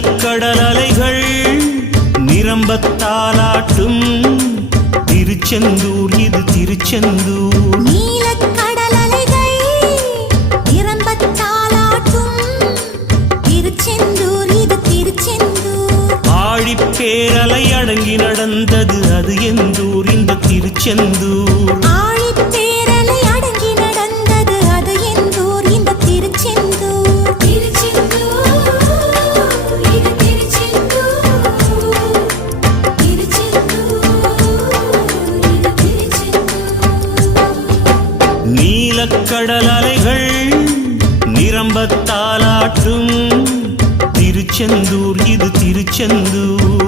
நீலக்கடல் அலைகள் நிரம்பத்தாலாட்டும் திருச்செந்தூர் இது திருச்செந்தூர். நீலக்கடல் அலைகள் நிரம்பத்தாலாட்டும் திருச்செந்தூர் இது திருச்செந்தூர். ஆழிப்பேரலை அடங்கி நடந்தது அது எந்தூர் இந்த திருச்செந்தூர். ஆழிப்பேரலை அடங்கி நடந்தது அது எந்தூர் இந்த திருச்செந்தூர். திருச்செந்தூர் இது திருச்செந்தூர். திருச்செந்தூர் இது திருச்செந்தூர். நீலக்கடல் அலைகள் நிரம்பத்தாலாட்டும் திருச்செந்தூர் இது திருச்செந்தூர்.